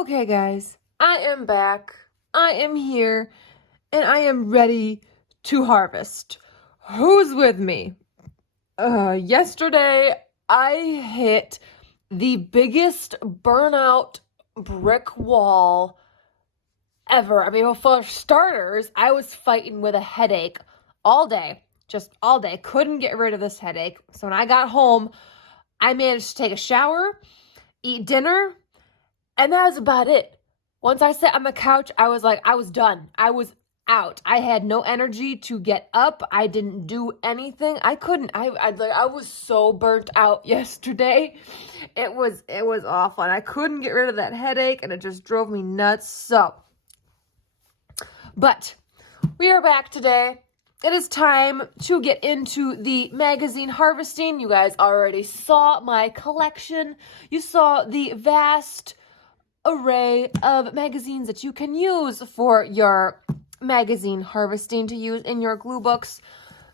Okay, guys, I am back. I am here, and I am ready to harvest. Who's with me? Yesterday, I hit the biggest burnout brick wall ever. I mean, well, for starters, I was fighting with a headache all day, just all day. Couldn't get rid of this headache. So when I got home, I managed to take a shower, eat dinner, and that was about it. Once I sat on the couch, I was done. I was out. I had no energy to get up. I didn't do anything. I couldn't. I was so burnt out yesterday. It was awful. And I couldn't get rid of that headache, and it just drove me nuts. But we are back today. It is time to get into the magazine harvesting. You guys already saw my collection. You saw the vast array of magazines that you can use for your magazine harvesting to use in your glue books.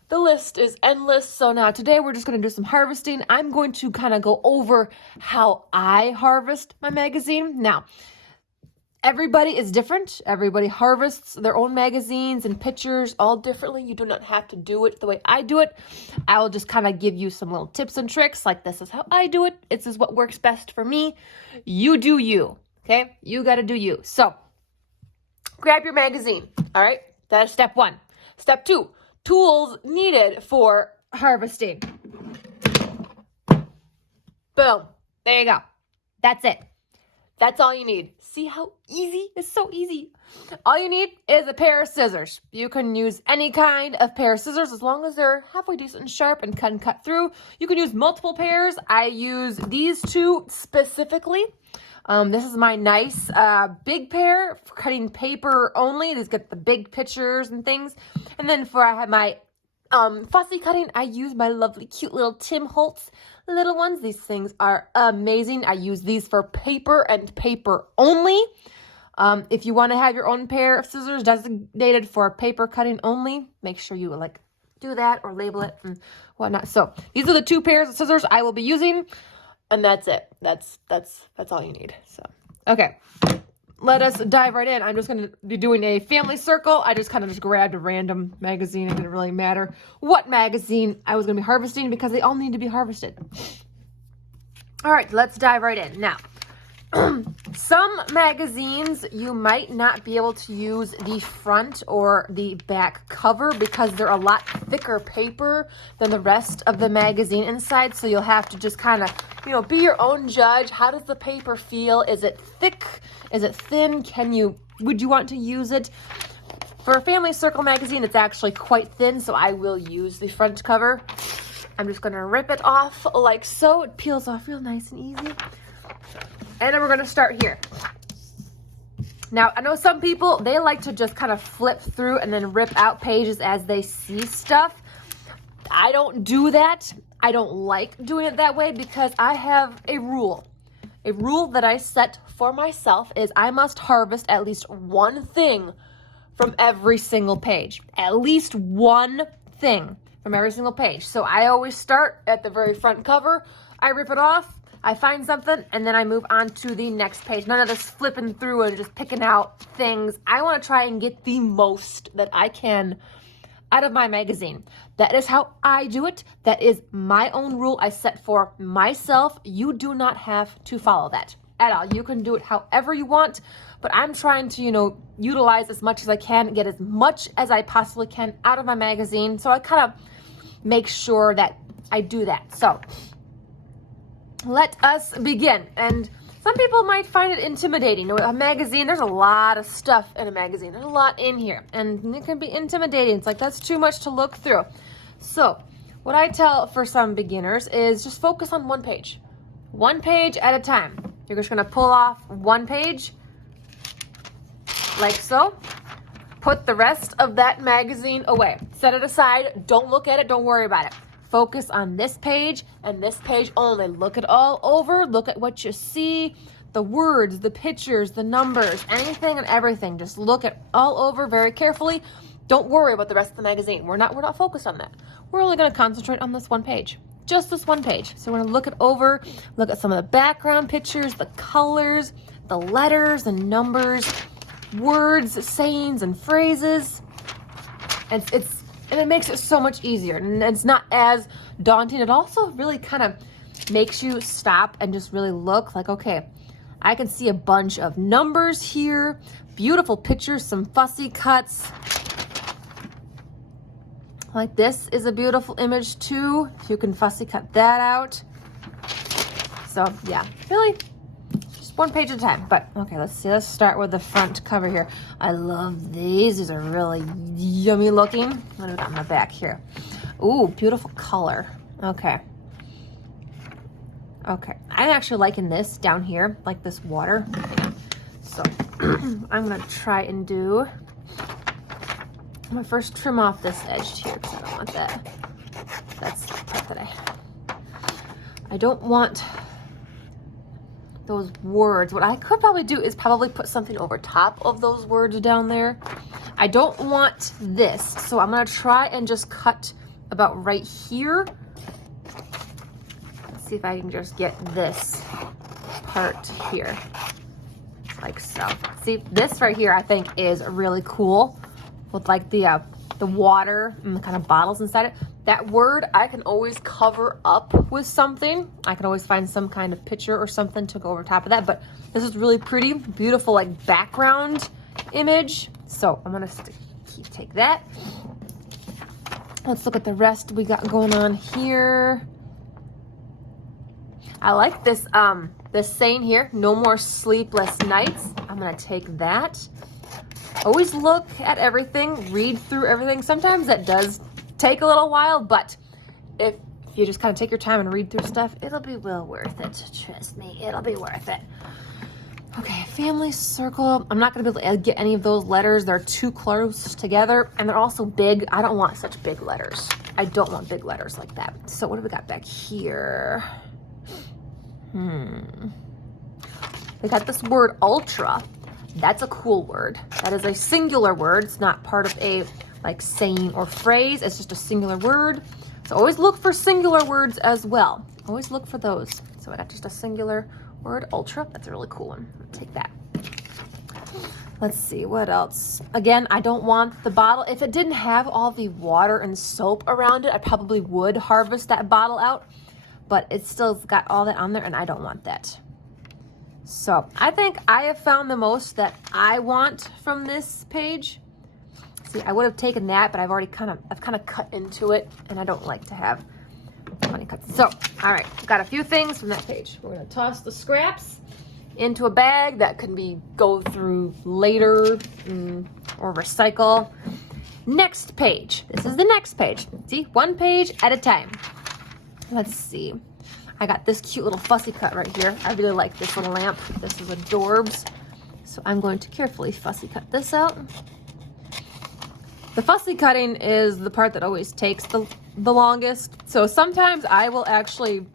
The list is endless. So now today we're just going to do some harvesting. I'm going to kind of go over how I harvest my magazine. Now, everybody is different. Everybody harvests their own magazines and pictures all differently. You do not have to do it the way I do it. I will just kind of give you some little tips and tricks, like this is how I do it. This is what works best for me. You do you. Okay, you got to do you. So, grab your magazine. All right, that is step one. Step two, tools needed for harvesting. Boom. There you go. That's it. That's all you need. See how easy? It's so easy. All you need is a pair of scissors. You can use any kind of pair of scissors as long as they're halfway decent and sharp and can cut through. You can use multiple pairs. I use these two specifically. This is my nice big pair for cutting paper only. These get the big pictures and things. And then for I have my fussy cutting, I use my lovely cute little Tim Holtz little ones. These things are amazing. I use these for paper and paper only. If you want to have your own pair of scissors designated for paper cutting only, make sure you do that or label it and whatnot. So these are the two pairs of scissors I will be using. And that's it. That's all you need. So, okay, let us dive right in. I'm just going to be doing a family circle. I just kind of just grabbed a random magazine. It didn't really matter what magazine I was going to be harvesting because they all need to be harvested. All right, let's dive right in. Now, some magazines, you might not be able to use the front or the back cover because they're a lot thicker paper than the rest of the magazine inside. So you'll have to just kind of, be your own judge. How does the paper feel? Is it thick? Is it thin? Would you want to use it? For a Family Circle magazine, it's actually quite thin, so I will use the front cover. I'm just going to rip it off like so. It peels off real nice and easy. And then we're going to start here. Now, I know some people, they like to just kind of flip through and then rip out pages as they see stuff. I don't do that. I don't like doing it that way because I have a rule. A rule that I set for myself is I must harvest at least one thing from every single page. At least one thing from every single page. So I always start at the very front cover. I rip it off. I find something, and then I move on to the next page. None of this flipping through and just picking out things. I want to try and get the most that I can out of my magazine. That is how I do it. That is my own rule I set for myself. You do not have to follow that at all. You can do it however you want, but I'm trying to, utilize as much as I can, get as much as I possibly can out of my magazine. So I kind of make sure that I do that. So let us begin. And some people might find it intimidating. A magazine, there's a lot of stuff in a magazine. There's a lot in here. And it can be intimidating. It's like, that's too much to look through. So what I tell for some beginners is just focus on one page. One page at a time. You're just going to pull off one page like so. Put the rest of that magazine away. Set it aside. Don't look at it. Don't worry about it. Focus on this page and this page only. Look it all over. Look at what you see, the words, the pictures, the numbers, anything and everything. Just look at all over very carefully. Don't worry about the rest of the magazine. We're not focused on that. We're only going to concentrate on this one page. Just this one page. So we're going to look it over, look at some of the background pictures, the colors, the letters and numbers, words, sayings, and phrases. And it makes it so much easier, and it's not as daunting. It also really kind of makes you stop and just really look like, okay, I can see a bunch of numbers here, beautiful pictures, some fussy cuts. Like this is a beautiful image too. You can fussy cut that out. So yeah, really just one page at a time. But okay, let's see. Let's start with the front cover here. I love these. These are really yummy looking. What do we got on the back here? Ooh, beautiful color. Okay. Okay, I'm actually liking this down here, like this water. So I'm gonna try and do, I'm gonna first trim off this edge here because I don't want that. That's the part that I don't want those words. What I could probably do is probably put something over top of those words down there. I don't want this, so I'm gonna try and just cut about right here. See if I can just get this part here, like so. See, this right here I think is really cool with like the water and the kind of bottles inside it. That word I can always cover up with something. I can always find some kind of picture or something to go over top of that, but this is really pretty, beautiful, like background image. So I'm gonna take that. Let's look at the rest we got going on here. I like this this saying here, no more sleepless nights. I'm gonna take that. Always look at everything, read through everything. Sometimes that does take a little while, but if you just kind of take your time and read through stuff, it'll be well worth it. Trust me, it'll be worth it. Okay, family circle. I'm not gonna be able to get any of those letters. They're too close together, and they're also big. I don't want such big letters. I don't want big letters like that. So what do we got back here? We got this word ultra. That's a cool word. That is a singular word. It's not part of a like saying or phrase. It's just a singular word. So always look for singular words as well. Always look for those. So I got just a singular word, ultra. That's a really cool one. Take that. Let's see, what else? Again, I don't want the bottle. If it didn't have all the water and soap around it, I probably would harvest that bottle out. But it's still got all that on there, and I don't want that. So I think I have found the most that I want from this page. See, I would have taken that, but I've kind of cut into it, and I don't like to have money cuts. So, all right, got a few things from that page. We're gonna toss the scraps into a bag that can go through later or recycle. Next page. This is the next page. See, one page at a time. Let's see. I got this cute little fussy cut right here. I really like this little lamp. This is adorbs. So I'm going to carefully fussy cut this out. The fussy cutting is the part that always takes the longest. So sometimes I will actually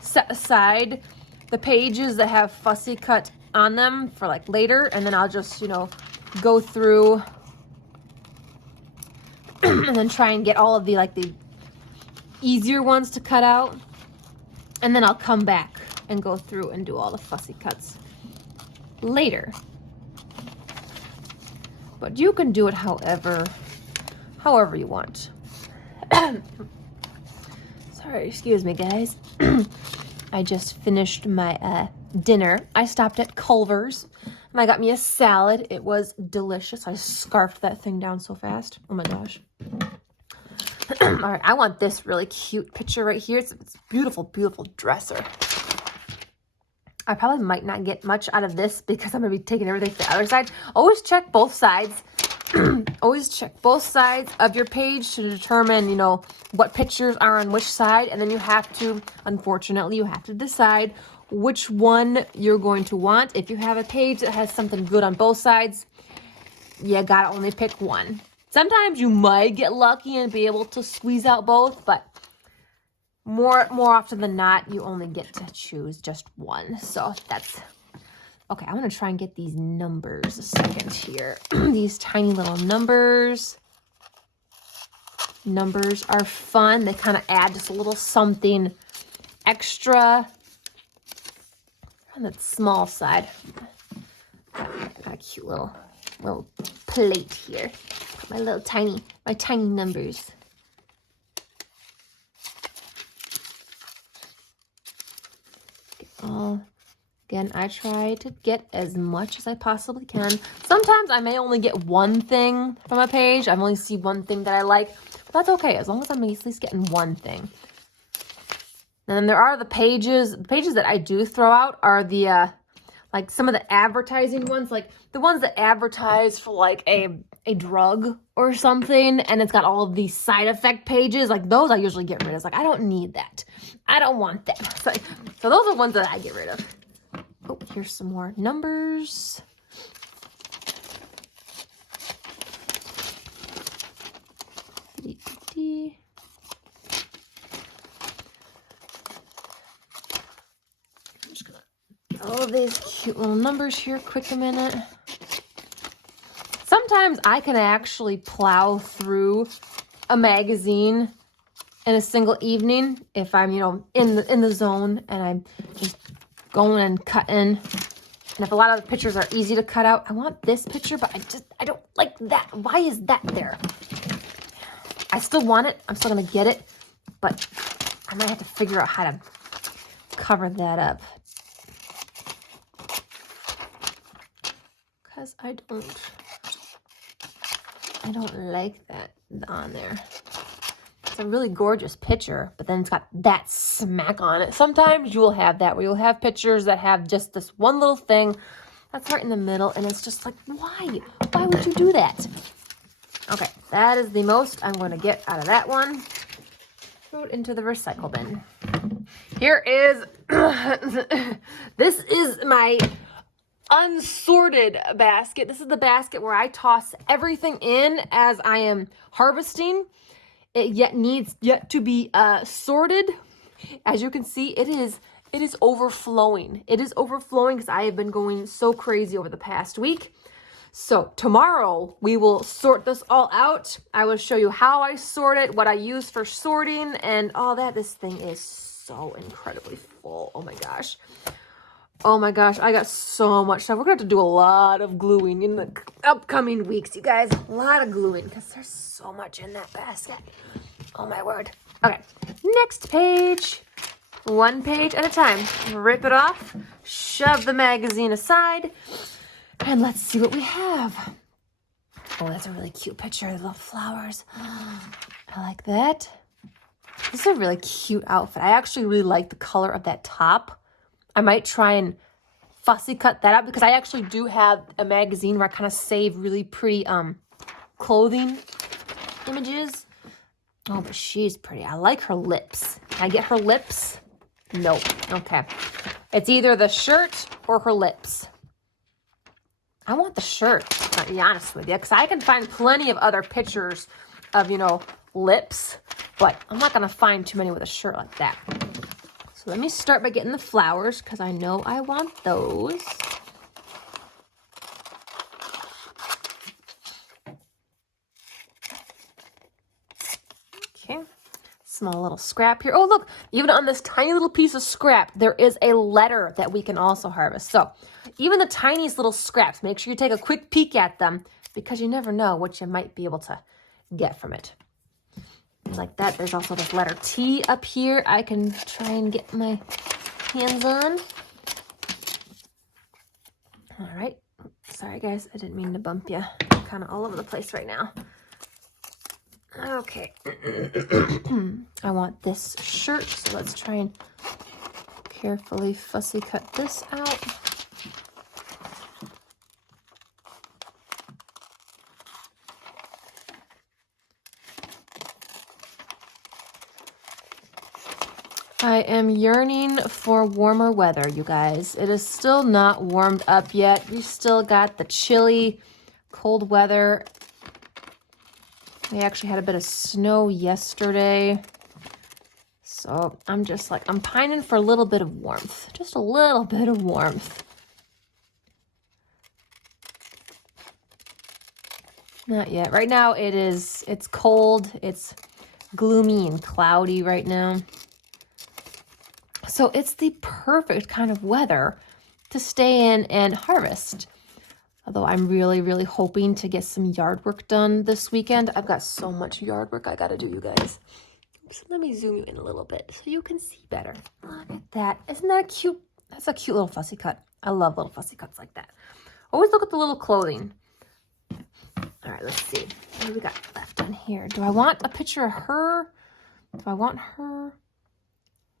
set aside the pages that have fussy cut on them for like later, and then I'll just, go through and then try and get all of the easier ones to cut out, and then I'll come back and go through and do all the fussy cuts later. But you can do it however you want. Sorry, excuse me, guys. I just finished my dinner. I stopped at Culver's and I got me a salad. It was delicious. I scarfed that thing down so fast. Oh my gosh. All right, I want this really cute picture right here. It's a beautiful, beautiful dresser. I probably might not get much out of this because I'm going to be taking everything to the other side. Always check both sides. Always check both sides of your page to determine, what pictures are on which side. And then unfortunately, you have to decide which one you're going to want. If you have a page that has something good on both sides, you got to only pick one. Sometimes you might get lucky and be able to squeeze out both, but more often than not, you only get to choose just one. So that's okay. I'm going to try and get these numbers a second here. These tiny little numbers. Numbers are fun. They kind of add just a little something extra. on that small side. Got a cute little plate here. Put my tiny numbers. Again, I try to get as much as I possibly can. Sometimes I may only get one thing from a page. I only see one thing that I like. But that's okay, as long as I'm at least getting one thing. And then there are the pages. The pages that I do throw out are the, like some of the advertising ones. Like the ones that advertise for like a drug or something. And it's got all of these side effect pages. Like those I usually get rid of. It's like, I don't need that. I don't want that. So those are ones that I get rid of. Oh, here's some more numbers. I'm just gonna get all of these cute little numbers here. Quick a minute. Sometimes I can actually plow through a magazine in a single evening if I'm, in the zone and I'm just going and cutting. And if a lot of the pictures are easy to cut out, I want this picture, but I don't like that. Why is that there? I still want it. I'm still going to get it, but I might have to figure out how to cover that up. Because I don't like that on there. It's a really gorgeous picture, but then it's got that smack on it. Sometimes you will have that, where you'll have pictures that have just this one little thing that's right in the middle, and it's just like, why? Why would you do that? Okay, that is the most I'm going to get out of that one. Throw it into the recycle bin. Here is, this is my unsorted basket. This is the basket where I toss everything in as I am harvesting. It needs to be sorted. As you can see, it is overflowing. It is overflowing because I have been going so crazy over the past week. So tomorrow we will sort this all out. I will show you how I sort it, what I use for sorting, and all that. This thing is so incredibly full. Oh my gosh. Oh my gosh, I got so much stuff. We're going to have to do a lot of gluing in the upcoming weeks, you guys. A lot of gluing because there's so much in that basket. Oh my word. Okay, next page. One page at a time. Rip it off. Shove the magazine aside. And let's see what we have. Oh, that's a really cute picture of the little flowers. I like that. This is a really cute outfit. I actually really like the color of that top. I might try and fussy cut that up because I actually do have a magazine where I kind of save really pretty clothing images. Oh, but she's pretty. I like her lips. Can I get her lips? Nope. Okay. It's either the shirt or her lips. I want the shirt, to be honest with you, because I can find plenty of other pictures of, lips, but I'm not going to find too many with a shirt like that. So let me start by getting the flowers because I know I want those. Okay, small little scrap here. Oh, look, even on this tiny little piece of scrap, there is a letter that we can also harvest. So even the tiniest little scraps, make sure you take a quick peek at them because you never know what you might be able to get from it. Like that, there's also this letter T up here I can try and get my hands on. All right. Sorry, guys. I didn't mean to bump you. I'm kind of all over the place right now. Okay. I want this shirt, so let's try and carefully fussy cut this out. I am yearning for warmer weather, you guys. It is still not warmed up yet. We still got the chilly, cold weather. We actually had a bit of snow yesterday. So I'm just like, I'm pining for a little bit of warmth. Just a little bit of warmth. Not yet. Right now it's cold. It's gloomy and cloudy right now. So it's the perfect kind of weather to stay in and harvest. Although I'm really, really hoping to get some yard work done this weekend. I've got so much yard work I gotta do, you guys. So let me zoom you in a little bit so you can see better. Look at that. Isn't that cute? That's a cute little fussy cut. I love little fussy cuts like that. Always look at the little clothing. All right, let's see. What do we got left in here? Do I want a picture of her? Do I want her?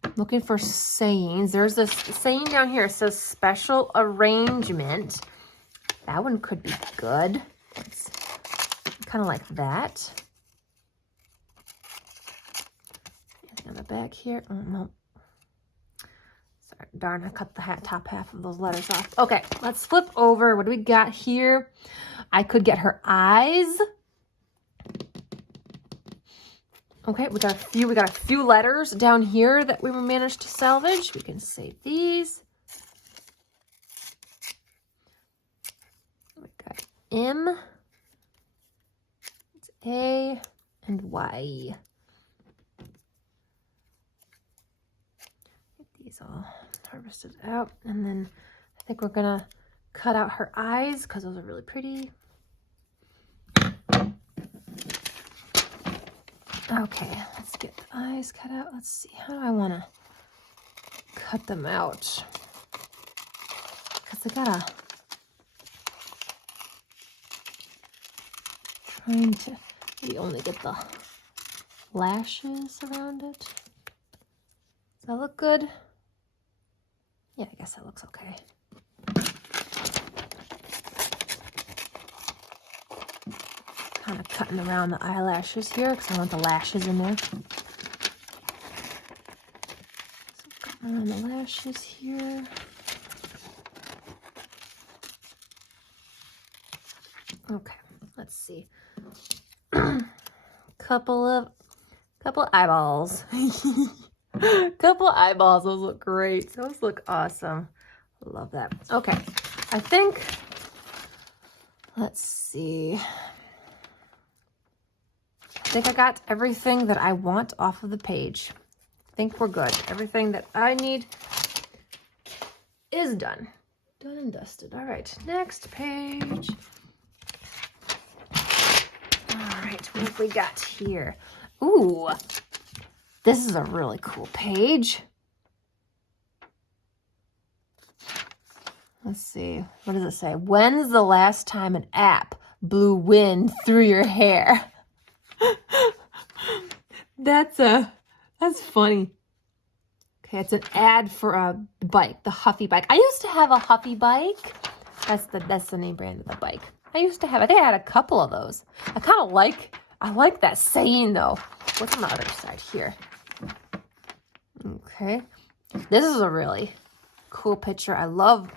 I'm looking for sayings. There's this saying down here. It says special arrangement. That one could be good. It's kind of like that. Anything on the back here? Oh, no. Sorry, darn, I cut the top half of those letters off. Okay, let's flip over. What do we got here? I could get her eyes. Okay, we got a few letters down here that we managed to salvage. We can save these. We got M, it's A, and Y. Get these all harvested out, and then I think we're gonna cut out her eyes because those are really pretty. Okay, let's get the eyes cut out. Let's see, how do I want to cut them out? Because I gotta, trying to maybe only get the lashes around it. Does that look good? Yeah, I guess that looks okay. Kind of cutting around the eyelashes here because I want the lashes in there. So cutting around the lashes here. Okay, let's see. couple eyeballs. Couple eyeballs. Those look great. Those look awesome. Love that. Okay, I think. Let's see. I think I got everything that I want off of the page. I think we're good. Everything that I need is done. Done and dusted. All right, next page. All right, what have we got here? Ooh, this is a really cool page. Let's see. What does it say? When's the last time an app blew wind through your hair? That's funny. Okay, it's an ad for a bike, the Huffy bike. I used to have a Huffy bike. That's the name brand of the bike. I think I had a couple of those. I like that saying though. What's on the other side here? Okay. This is a really cool picture. I love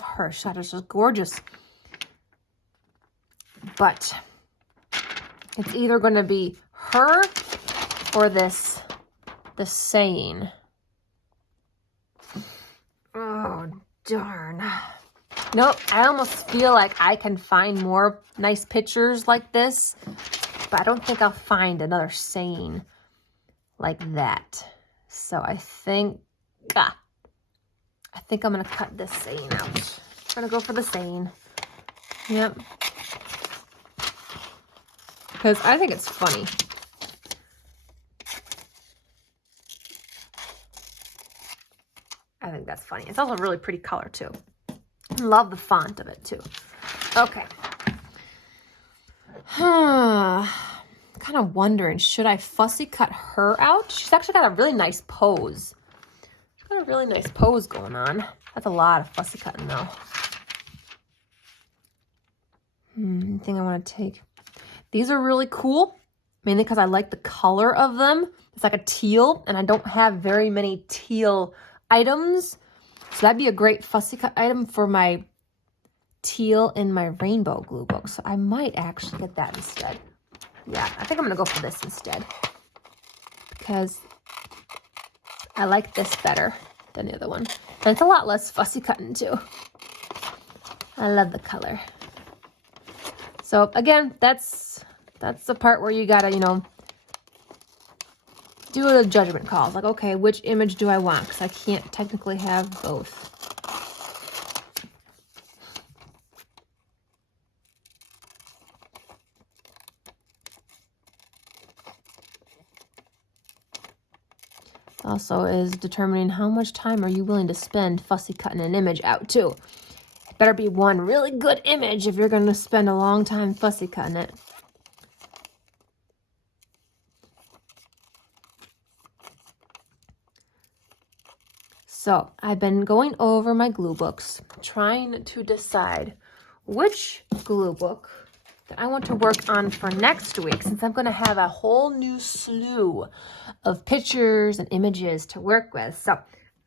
her. She is just gorgeous. But it's either going to be her or this saying. Oh, darn. Nope, I almost feel like I can find more nice pictures like this, but I don't think I'll find another saying like that. So I think I'm going to cut this saying out. I'm going to go for the saying. Yep. Because I think it's funny. I think that's funny. It's also a really pretty color too. Love the font of it too. Okay. Kind of wondering, should I fussy cut her out? She's actually got a really nice pose. She's got a really nice pose going on. That's a lot of fussy cutting though. Anything I want to take? These are really cool, mainly because I like the color of them. It's like a teal, and I don't have very many teal items. So that'd be a great fussy cut item for my teal in my rainbow glue book. So I might actually get that instead. Yeah, I think I'm going to go for this instead. Because I like this better than the other one. And it's a lot less fussy cutting too. I love the color. So again, that's the part where you gotta, do a judgment call. Like, okay, which image do I want? Because I can't technically have both. also is determining how much time are you willing to spend fussy cutting an image out too. It better be one really good image if you're going to spend a long time fussy cutting it. So I've been going over my glue books, trying to decide which glue book that I want to work on for next week, since I'm going to have a whole new slew of pictures and images to work with. So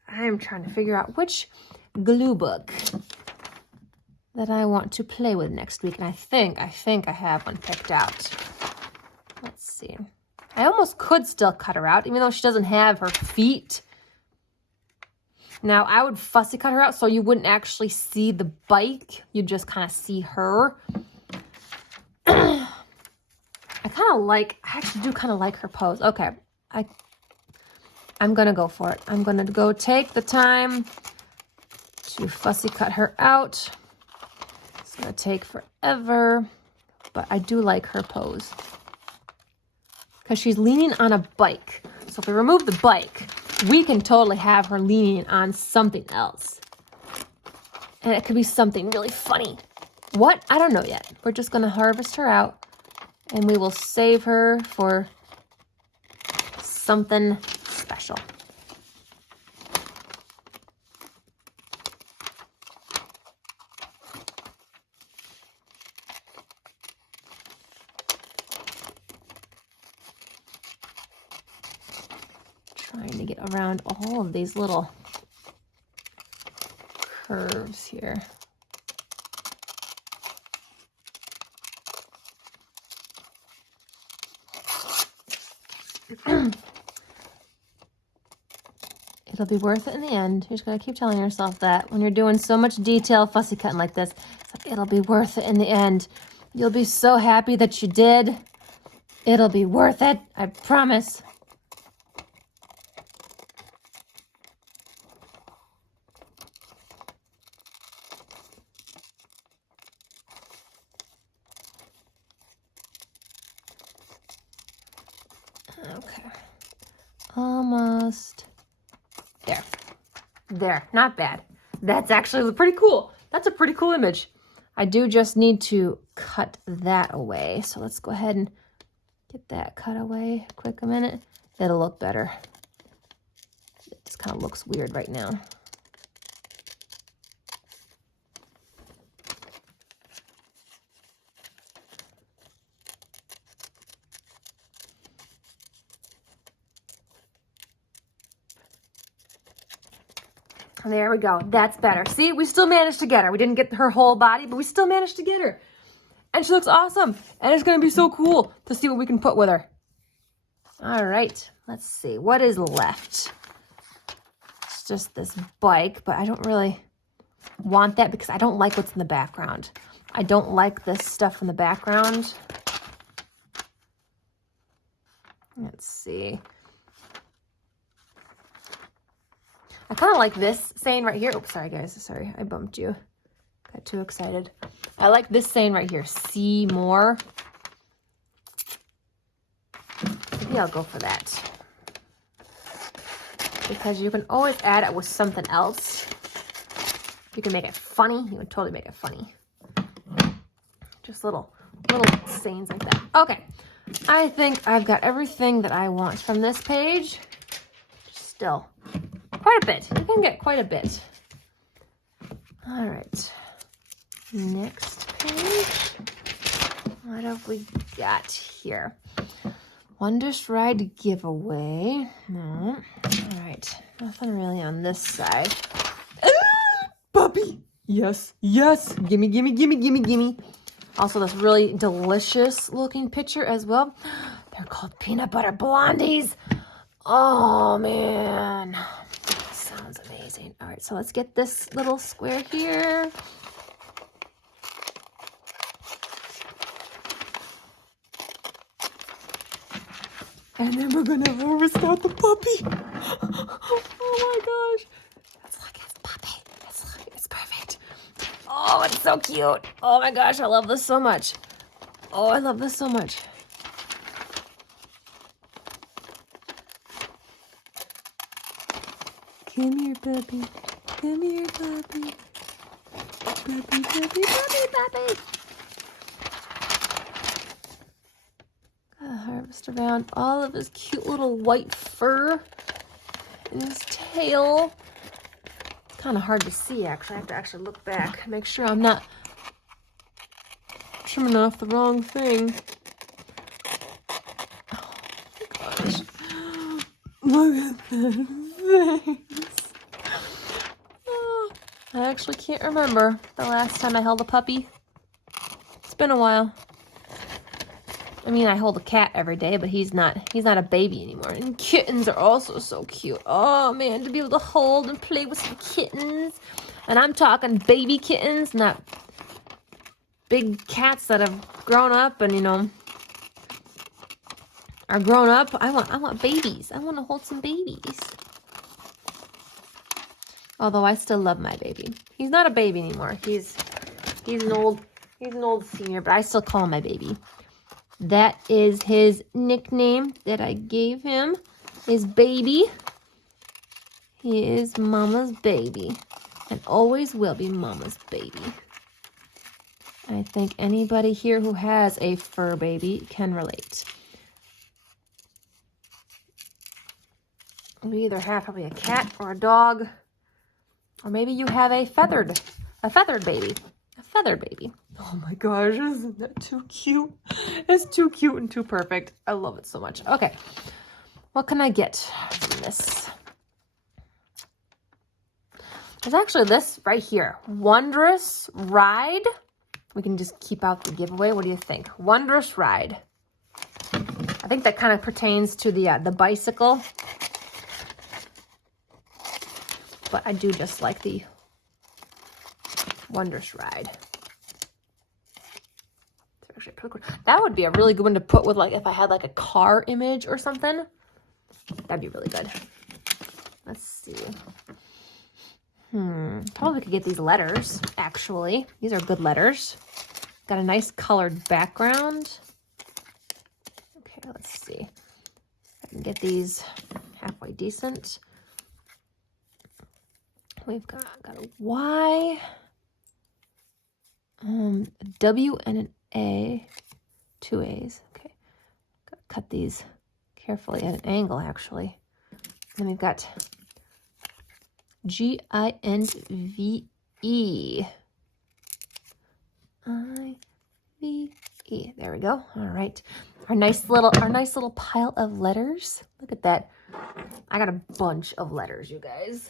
I'm trying to figure out which glue book that I want to play with next week. And I think I have one picked out. Let's see. I almost could still cut her out, even though she doesn't have her feet. Now, I would fussy cut her out so you wouldn't actually see the bike. You'd just kind of see her. I actually do kind of like her pose. Okay, I'm going to go for it. I'm going to go take the time to fussy cut her out. It's going to take forever, but I do like her pose because she's leaning on a bike. So if we remove the bike, we can totally have her leaning on something else. And it could be something really funny. What? I don't know yet. We're just going to harvest her out, and we will save her for something special. Trying to get around all of these little curves here. It'll be worth it in the end. You're just going to keep telling yourself that when you're doing so much detail fussy cutting like this. It's like, it'll be worth it in the end. You'll be so happy that you did. It'll be worth it. I promise. Okay. Almost. There. Not bad. That's actually pretty cool. That's a pretty cool image. I do just need to cut that away. So let's go ahead and get that cut away. Quick a minute. It'll look better. It just kind of looks weird right now. There we go. That's better. See, we still managed to get her. We didn't get her whole body, but we still managed to get her. And she looks awesome. And it's going to be so cool to see what we can put with her. All right. Let's see. What is left? It's just this bike, but I don't really want that because I don't like what's in the background. I don't like this stuff in the background. Let's see. I kind of like this saying right here. Oops, sorry guys. Sorry, I bumped you. Got too excited. I like this saying right here. See more. Maybe I'll go for that. Because you can always add it with something else. You can make it funny. You can totally make it funny. Just little sayings like that. Okay. I think I've got everything that I want from this page. Still. Quite a bit. You can get quite a bit. All right. Next page. What have we got here? Wondrous Ride giveaway. No. All right. Nothing really on this side. Puppy. Yes. Yes. Gimme, gimme, gimme, gimme, gimme. Also, this really delicious looking picture as well. They're called peanut butter blondies. Oh, man. Sounds amazing. All right, so let's get this little square here. And then we're going to harvest out the puppy. Oh, my gosh. Let's look at the puppy. It's perfect. Oh, it's so cute. Oh, my gosh, I love this so much. Oh, I love this so much. Come here, puppy. Come here, puppy. Puppy, puppy, puppy, puppy. Gotta harvest around all of his cute little white fur and his tail. It's kind of hard to see, actually. I have to actually look back, make sure I'm not trimming off the wrong thing. Oh my gosh. Look at that face. Oh, I actually can't remember the last time I held a puppy. It's been a while. I mean, I hold a cat every day, but he's not a baby anymore. And kittens are also so cute. Oh man, to be able to hold and play with some kittens. And I'm talking baby kittens, not big cats that have grown up and, you know, are grown up. I want babies. I want to hold some babies. Although I still love my baby. He's not a baby anymore. He's an old senior, but I still call him my baby. That is his nickname that I gave him, his baby. He is Mama's baby and always will be Mama's baby. I think anybody here who has a fur baby can relate. We either have probably a cat or a dog, or maybe you have a feathered baby. A feathered baby. Oh my gosh, isn't that too cute? It's too cute and too perfect. I love it so much. Okay, what can I get from this? There's actually this right here. Wondrous Ride. We can just keep out the giveaway. What do you think? Wondrous Ride. I think that kind of pertains to the bicycle. But I do just like the Wondrous Ride. Actually pretty cool. That would be a really good one to put with, like, if I had like a car image or something. That'd be really good. Let's see. Probably could get these letters, actually. These are good letters. Got a nice colored background. Okay, let's see. I can get these halfway decent. We've got a Y, a W, and an A, 2 A's. Okay, gotta cut these carefully at an angle, actually. Then we've got G-I-N-V-E. I-V-E. There we go. All right. Our nice little pile of letters. Look at that. I got a bunch of letters, you guys,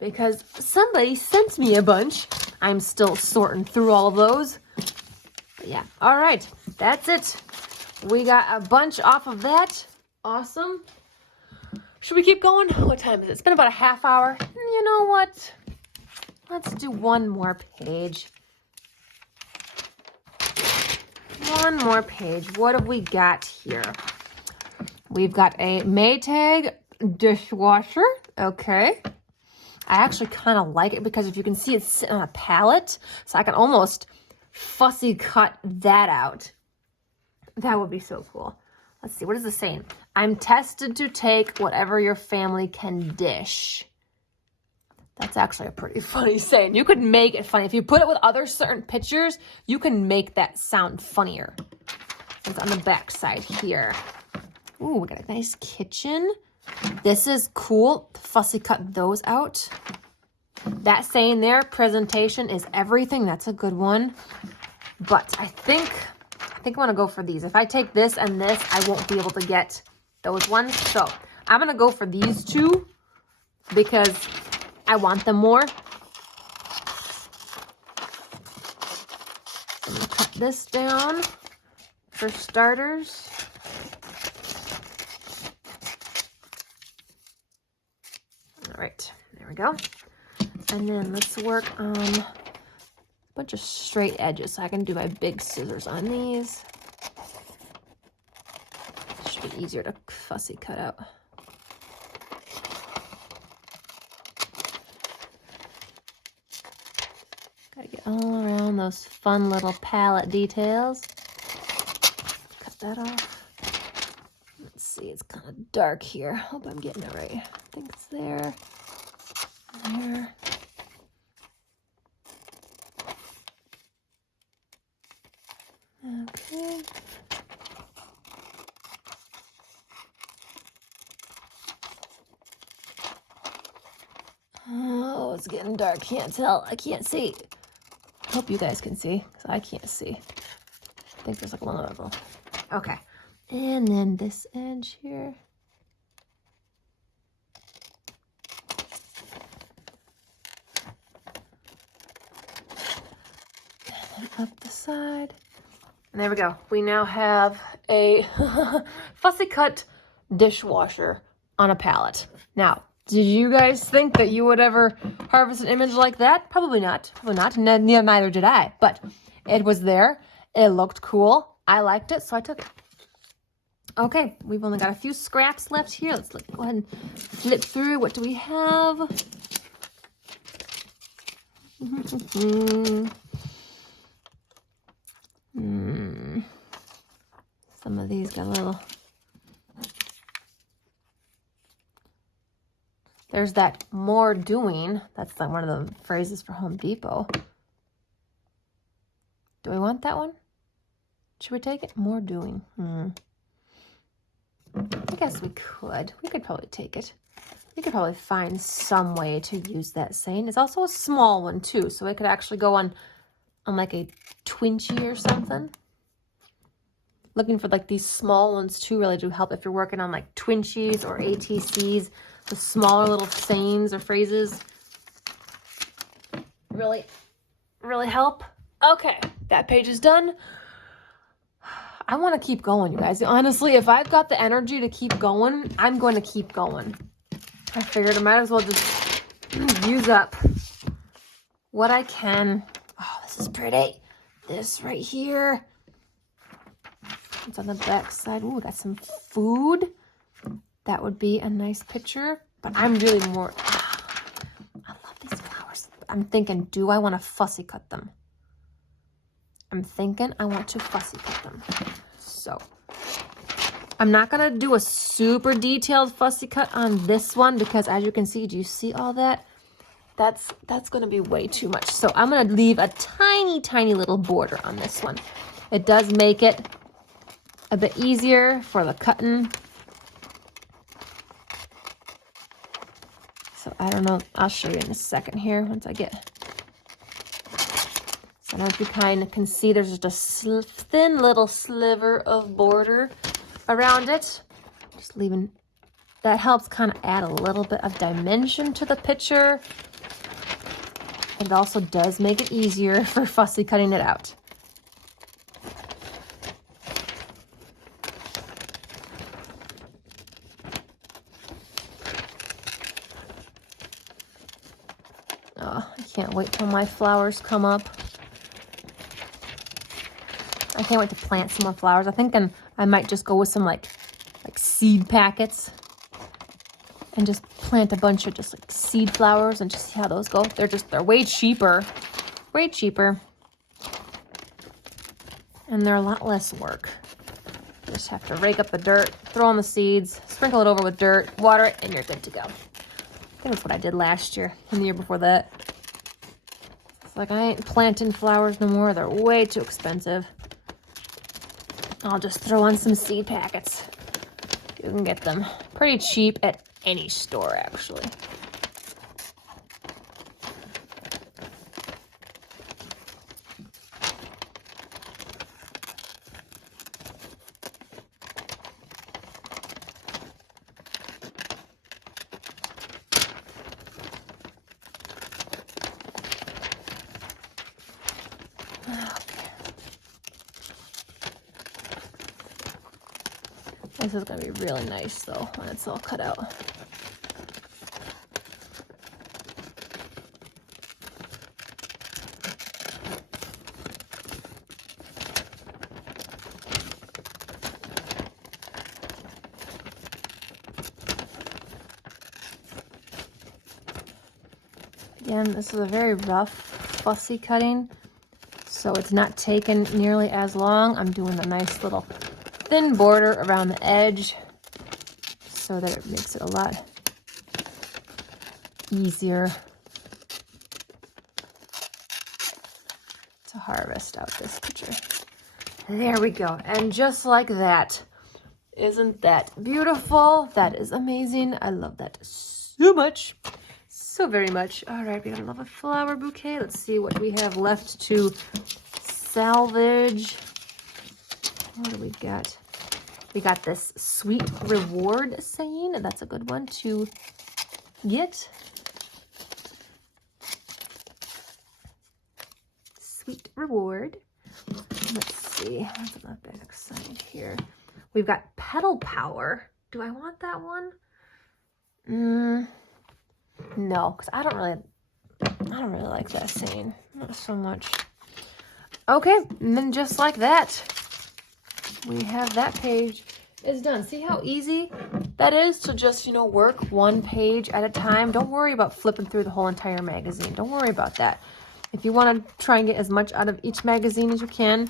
because somebody sent me a bunch. I'm still sorting through all of those. But yeah. All right. That's it. We got a bunch off of that. Awesome. Should we keep going? What time is it? It's been about a half hour. You know what? Let's do one more page. One more page. What have we got here? We've got a Maytag dishwasher. Okay. I actually kind of like it because if you can see it's sitting on a pallet, so I can almost fussy cut that out. That would be so cool. Let's see. What is this saying? I'm tested to take whatever your family can dish. That's actually a pretty funny saying. You could make it funny. If you put it with other certain pictures, you can make that sound funnier. It's on the back side here. Ooh, we got a nice kitchen. This is cool. Fussy cut those out. That saying there, presentation is everything. That's a good one. But I think I want to go for these. If I take this and this, I won't be able to get those ones. So I'm going to go for these two because I want them more. I'm going to cut this down for starters. All right, there we go. And then let's work on a bunch of straight edges so I can do my big scissors on these. Should be easier to fussy cut out. Gotta get all around those fun little palette details. Cut that off. Let's see, it's kind of dark here. Hope I'm getting it right. I think it's there. Here. Okay. Oh, it's getting dark. Can't tell. I can't see. Hope you guys can see, because I can't see. I think there's like one level. Okay. And then this edge here. And then up the side. And there we go. We now have a Fussy cut dishwasher on a palette. Now, did you guys think that you would ever harvest an image like that? Probably not. Probably not. Neither did I. But it was there. It looked cool. I liked it, so I took it. Okay, we've only got a few scraps left here. Let's go ahead and flip through. What do we have? Some of these got a little... There's that more doing. That's like one of the phrases for Home Depot. Do we want that one? Should we take it? More doing. I guess we could. We could probably take it. We could probably find some way to use that saying. It's also a small one too, so it could actually go on like a twinchy or something. Looking for like these small ones too really do help if you're working on like twinchies or ATCs. The smaller little sayings or phrases really help. Okay, that page is done. I want to keep going, you guys. Honestly, if I've got the energy to keep going, I'm going to keep going. I figured I might as well just use up what I can. Oh, this is pretty. This right here. It's on the back side. Ooh, got some food. That would be a nice picture. But I'm really more... I love these flowers. I'm thinking, do I want to fussy cut them? I'm thinking I want to fussy cut them. So, I'm not going to do a super detailed fussy cut on this one because as you can see, do you see all that? That's going to be way too much. So, I'm going to leave a tiny, tiny little border on this one. It does make it a bit easier for the cutting. So, I don't know. I'll show you in a second here once I get... So I don't know if you kind of can see there's just a thin little sliver of border around it. Just leaving, that helps kind of add a little bit of dimension to the picture. It also does make it easier for fussy cutting it out. Oh, I can't wait till my flowers come up. I can't wait to plant some more flowers. I think I might just go with some like seed packets and just plant a bunch of just like seed flowers and just see how those go. They're way cheaper, and they're a lot less work. You just have to rake up the dirt, throw in the seeds, sprinkle it over with dirt, water it, and you're good to go. I think that's what I did last year and the year before that. It's like I ain't planting flowers no more. They're way too expensive. I'll just throw on some seed packets. You can get them pretty cheap at any store, actually. This is going to be really nice, though, when it's all cut out. Again, this is a very rough, fussy cutting, so it's not taking nearly as long. I'm doing a nice little thin border around the edge so that it makes it a lot easier to harvest out this picture. There we go. And just like that. Isn't that beautiful? That is amazing. I love that so much. So very much. All right, we got another flower bouquet. Let's see what we have left to salvage. What do we got? We got this sweet reward saying. That's a good one to get. Sweet reward. Let's see. What's on the back side here? We've got petal power. Do I want that one? No, because I don't really like that saying. Not so much. Okay, and then just like that, we have that page is done. See how easy that is to just, work one page at a time. Don't worry about flipping through the whole entire magazine. Don't worry about that. If you want to try and get as much out of each magazine as you can,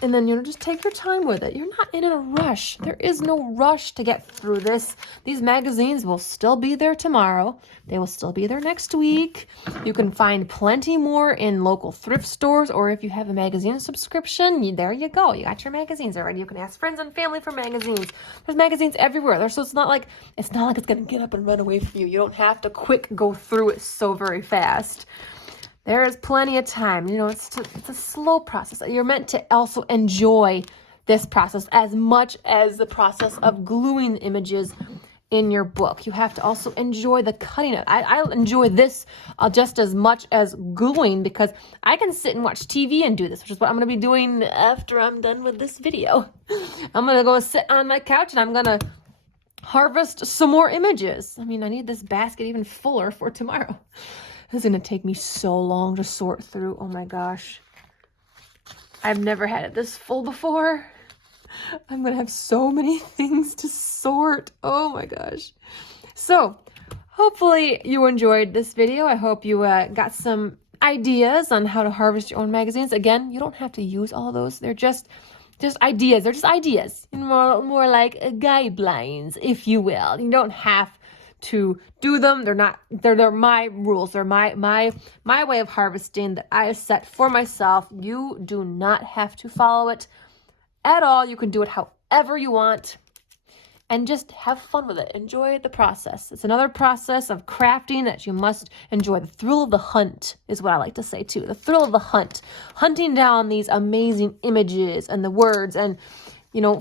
and then, just take your time with it. You're not in a rush. There is no rush to get through this. These magazines will still be there tomorrow. They will still be there next week. You can find plenty more in local thrift stores, or if you have a magazine subscription, there you go. You got your magazines already. You can ask friends and family for magazines. There's magazines everywhere. So it's not like it's going to get up and run away from you. You don't have to quick go through it so very fast. There is plenty of time. It's a slow process. You're meant to also enjoy this process as much as the process of gluing images in your book. You have to also enjoy the cutting of it. I enjoy this just as much as gluing because I can sit and watch TV and do this, which is what I'm going to be doing after I'm done with this video. I'm going to go sit on my couch and I'm going to harvest some more images. I need this basket even fuller for tomorrow. This is going to take me so long to sort through. Oh my gosh. I've never had it this full before. I'm going to have so many things to sort. Oh my gosh. So, hopefully you enjoyed this video. I hope you got some ideas on how to harvest your own magazines. Again, you don't have to use all of those. They're just ideas. They're just ideas. More like guidelines, if you will. You don't have to do them. They're my rules. They're my way of harvesting that I set for myself. You do not have to follow it at all. You can do it however you want and just have fun with it. Enjoy the process. It's another process of crafting that you must enjoy. The thrill of the hunt is what I like to say too. The thrill of the hunt. Hunting down these amazing images and the words and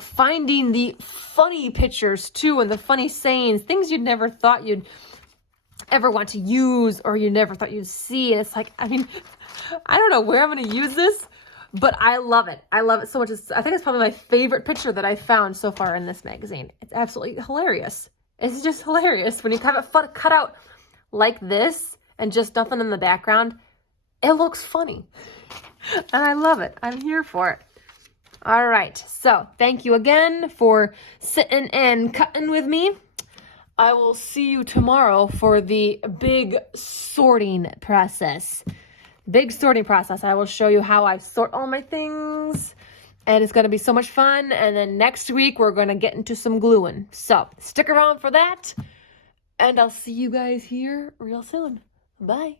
finding the funny pictures too and the funny sayings, things you'd never thought you'd ever want to use or you never thought you'd see. And it's like, I don't know where I'm going to use this, but I love it. I love it so much. I think it's probably my favorite picture that I found so far in this magazine. It's absolutely hilarious. It's just hilarious. When you have it cut out like this and just nothing in the background, it looks funny. And I love it. I'm here for it. All right, so thank you again for sitting and cutting with me. I will see you tomorrow for the big sorting process. I will show you how I sort all my things, and it's going to be so much fun. And then next week, we're going to get into some gluing. So stick around for that, and I'll see you guys here real soon. Bye.